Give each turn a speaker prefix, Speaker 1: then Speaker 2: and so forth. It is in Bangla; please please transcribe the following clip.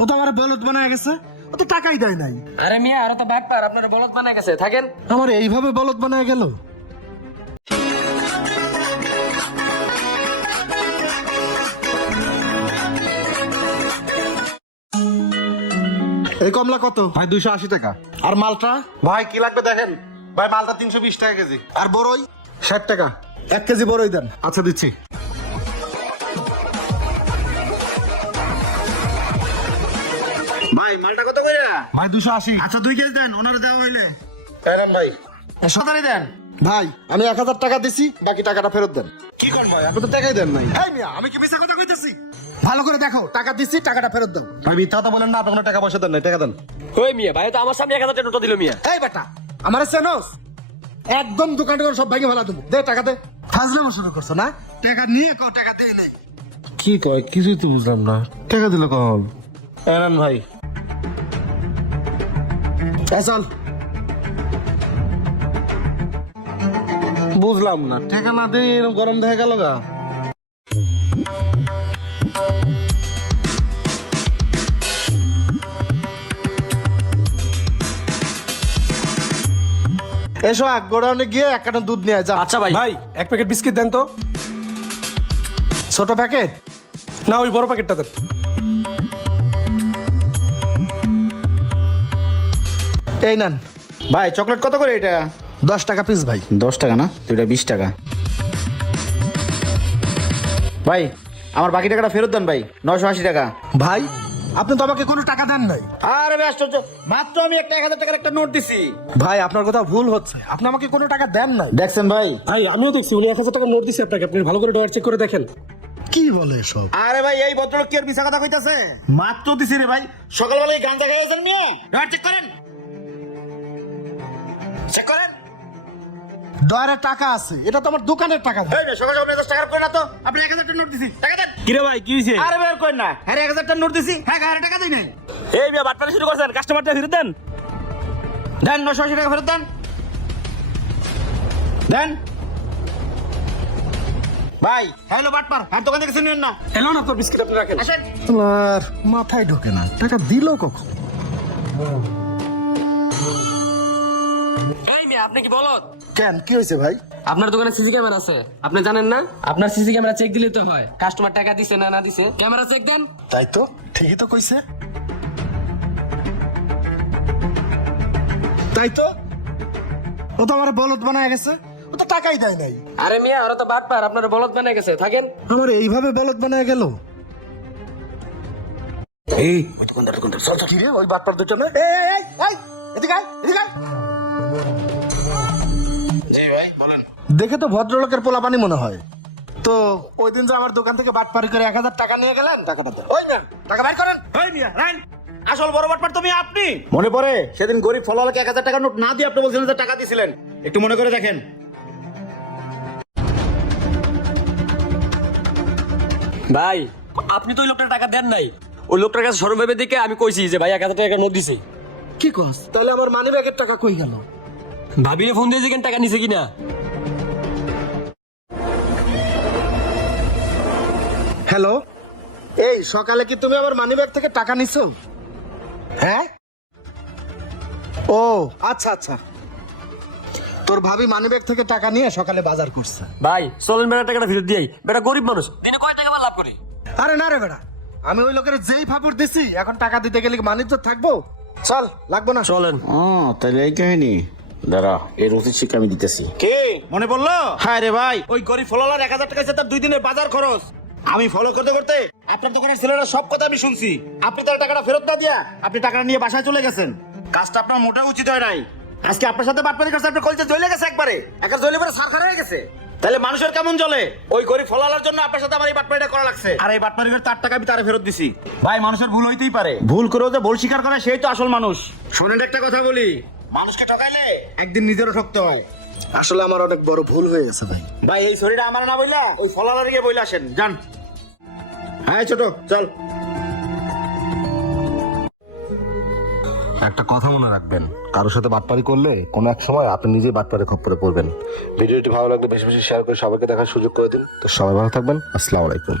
Speaker 1: ও তো আমার বলদ বানায় গেছে। ও তো টাকাই দেয় নাই।
Speaker 2: আরে মিয়া আরও তো ব্যাগ পার আপনার বলদ বানায় গেছে থাকেন।
Speaker 1: আমার এইভাবে বলদ বানায় গেল? এই কমলা কত?
Speaker 3: ভাই দুইশো আশি টাকা।
Speaker 1: আর মালটা?
Speaker 3: ভাই কি লাগবে দেখেন? ভাই মালটা তিনশো বিশ টাকা কেজি।
Speaker 1: আর বড়ই
Speaker 3: ষাট টাকা।
Speaker 1: এক কেজি বড়ই দেন।
Speaker 3: আচ্ছা দিচ্ছি।
Speaker 2: ভাই
Speaker 3: দুশো আশি।
Speaker 1: আচ্ছা দুই কেজি দেন ওনারে দেওয়া হইলে।
Speaker 3: এরান ভাই।
Speaker 2: সতারি দেন।
Speaker 1: ভাই আমি এক হাজার টাকা দিছি বাকি টাকাটা ফেরত দেন।
Speaker 3: কি করেন ভাই? আপনি তো টাকাই দেন নাই।
Speaker 1: এই মিয়া আমি কি মিথ্যা কথা কইতেছি? ভালো করে দেখো টাকা দিছি টাকাটা ফেরত দাও।
Speaker 3: ভাই মিথ্যা কথা বলেন না আপনি কোনো টাকা পয়সা দেন নাই টাকা দেন।
Speaker 2: ওই মিয়া ভাই তো আমার সামনে এক হাজার টাকা নোটা দিল মিয়া।
Speaker 1: এই বেটা আমার চেনস? একদম দোকান টোকান সব ভাঙে ফেলা দেবো। দে টাকা দে। ফাজলামো শুরু করছ না? টাকা নিয়ে কও টাকা দে নাই।
Speaker 3: কি কয়? কিছুই তো বুঝলাম না। টাকা দিল কখন এরান ভাই
Speaker 1: চল
Speaker 3: বুঝলাম না। টাকা না দিয়ে এরকম গরম দেখা গেল গা।
Speaker 1: এসো এক গোডাউনে গিয়ে এক কার্টন দুধ নিয়ে যা।
Speaker 2: আচ্ছা ভাই।
Speaker 4: ভাই এক প্যাকেট বিস্কিট দেন তো।
Speaker 1: ছোট প্যাকেট?
Speaker 4: না ওই বড় প্যাকেটটা দেন।
Speaker 1: এই নেন।
Speaker 5: ভাই চকলেট কত করে এটা?
Speaker 1: দশ টাকা পিস ভাই।
Speaker 5: দশ টাকা না? দুইটা বিশ টাকা। ভাই আমার বাকি টাকাটা ফেরত দেন ভাই নশো আশি টাকা।
Speaker 1: ভাই আপনি তো আমাকে কোনো টাকা দেন নাই।
Speaker 5: আরে ভাই আশ্চর্য। মাত্র আমি একটা এক হাজার টাকার একটা নোট দিছি।
Speaker 1: ভাই আপনার কথা ভুল হচ্ছে। আপনি আমাকে কোনো টাকা দেন নাই।
Speaker 5: দেখছেন ভাই?
Speaker 4: ভাই আমিও দেখছি উনি এক হাজার টাকা নোট দিচ্ছে আপনাকে আপনি ভালো করে ডয়ার চেক করে দেখেন।
Speaker 1: কি বলে এসব?
Speaker 5: আরে ভাই এই ভদ্রলোক কি আর মিশা কথা কইতাছে? মাত্র দিছি রে ভাই। সকালবেলায় গাঞ্জা খাইয়েছেন নিয়ে ডয়ার চেক করেন। চেক করেন।
Speaker 1: দয়ারে টাকা আছে এটা তো আমার দোকানের টাকা
Speaker 5: এই না সকাল সকাল দশ টাকা করে না তো। আপনি এক হাজার টাকা নোট দিছি। টাকা দেন।
Speaker 2: কিরে ভাই কি হয়েছে
Speaker 5: আরে ভাই আর করেন না। এক হাজার টাকা নোট দিছি। হ্যাঁ হাজার টাকা দিই নাই।
Speaker 2: এই মিয়া বাটপারি শুরু করছেন। কাস্টমারটা ফিরে দেন।
Speaker 5: দেন নশো আশি টাকা ফেরত দেন। দেন। ভাই হ্যালো বাটপার হ্যাঁ দোকান থেকে শুনুন না।
Speaker 4: এলো না আপনার বিস্কিট আপনি রাখেন।
Speaker 5: আসেন।
Speaker 1: আর মাথায় ঢোকে না। টাকা দিল কখন?
Speaker 2: আপনি কি বলত
Speaker 1: কেন? কি হয়েছে ভাই?
Speaker 2: আপনার দোকানে সিসি ক্যামেরা আছে আপনি জানেন না? আপনার সিসি ক্যামেরা চেক দিলে তো হয়। কাস্টমার টাকা দিছে না না দিছে ক্যামেরা চেক দেন।
Speaker 1: তাই তো? ঠিকই তো কইছে। তাই তো? ও তো আমার বলদ বানায় গেছে। ও তো টাকাই দেয় নাই।
Speaker 2: আরে মিয়া ওরা তো বাটপার আপনার বলদ বানায় গেছে থাকেন।
Speaker 1: আমার এইভাবে বলদ বানায় গেল?
Speaker 3: এই ওই দোকানদার দোকানদার চল চল।
Speaker 1: কি রে ওই বাটপার দুটো না? এই এই এই এই এদিকে আয় এদিকে আয়।
Speaker 3: জি বলেন।
Speaker 1: দেখে তো ভদ্রলোকের পোলাপানি মনে হয়। তো ওই দিন যে আমার দোকান থেকে বাটপারি করে এক হাজার টাকা নিয়ে গেলেন টাকাটা দেন। ওই ম্যাম টাকা বাইর করেন।
Speaker 5: ওই মিয়া রাইন। আসল বড় বাটপার তুমি আপনি। মনে পড়ে সেদিন গরিব ফলালাকে এক হাজার টাকা নোট না দিয়ে আপনি বলছিলেন যে টাকা দিছিলেন। একটু মনে করে দেখেন।
Speaker 2: ভাই আপনি তো ওই লোকটার টাকা দেন নাই। ওই লোকটার কাছে সরম ভেবে দেখে আমি কইছি যে ভাই এক হাজার টাকা নোট দিছি।
Speaker 1: কি কস? তাহলে আমার মানি ব্যাগের টাকা কই গেল?
Speaker 2: ভাবিলে ফোন দিয়ে দেখেন টাকা নিছে কিনা?
Speaker 1: হ্যালো? এই সকালে কি তুমি আমার মানি ব্যাগ থেকে টাকা নিছো? হ্যাঁ? ও আচ্ছা আচ্ছা। তোর ভাবি মানি ব্যাগ থেকে টাকা নিয়ে সকালে বাজার করছে।
Speaker 2: ভাই চলেন বেড়া টাকাটা ফেরত দিয়াই বেটা গরিব মানুষ। দিনে কয় টাকা লাভ করি?
Speaker 1: আরে না রে বেটা আমি ওই লোকের যেই ফাপুর দিছি এখন টাকা দিতে গেলে কি মানিজ্য থাকব? চল লাগবো না।
Speaker 2: চলেন।
Speaker 5: ও তাহলে এই কাহিনী। দাঁড়া এই রসিদ শিক্ষা আমি দিতেছি। কি? মনে পড়ল? হ্যাঁ রে ভাই। ওই গরিব ফলালার এক হাজার টাকা তার দুই দিনের বাজার খরচ। আমি ফলো করতে করতে আপনার দোকানের ছেলেরা সব কথা আমি শুনছি। আপনি তার টাকাটা ফেরত না দিয়া আপনি টাকাটা নিয়ে বাসায় চলে গেছেন। কাজটা আপনার মোটা উচিত হয় নাই। আজকে আপনার সাথে বাটপারি করছে আপনার কলজে জ্বলে গেছে একবারে। একটা জ্বলে পরে সার হয়ে গেছে। তাহলে মানুষের কেমন জ্বলে? ওই গরিব ফলালার জন্য আপনার সাথে আমার এই বাটপারিটা করা লাগছে। আর এই বাটপারি করে তার টাকা আমি তারা ফেরত দিছি। ভাই, মানুষের ভুল হইতেই পারে। ভুল করেও যে ভুল স্বীকার করে সেই তো আসল মানুষ। শুনেন একটা কথা বলি। মানুষকে ঠকাইলে একদিন নিজেরও ঠকতে হয়।
Speaker 1: আসলে আমার অনেক বড় ভুল হয়ে গেছে ভাই।
Speaker 5: ভাই, এই শরীরটা আমার না বইলা, ওই ফলালার গিয়ে বইলা আসেন। যান। হ্যাঁ ছোট চল।
Speaker 3: একটা কথা মনে রাখবেন কারোর সাথে বাটপারি করলে কোনো এক সময় আপনি নিজেই বাটপারি খপ্পরে পড়বেন। ভিডিওটি ভালো লাগলে বেশি বেশি শেয়ার করে সবাইকে দেখার সুযোগ করে দিন। তো সবাই ভালো থাকবেন আসসালামু আলাইকুম।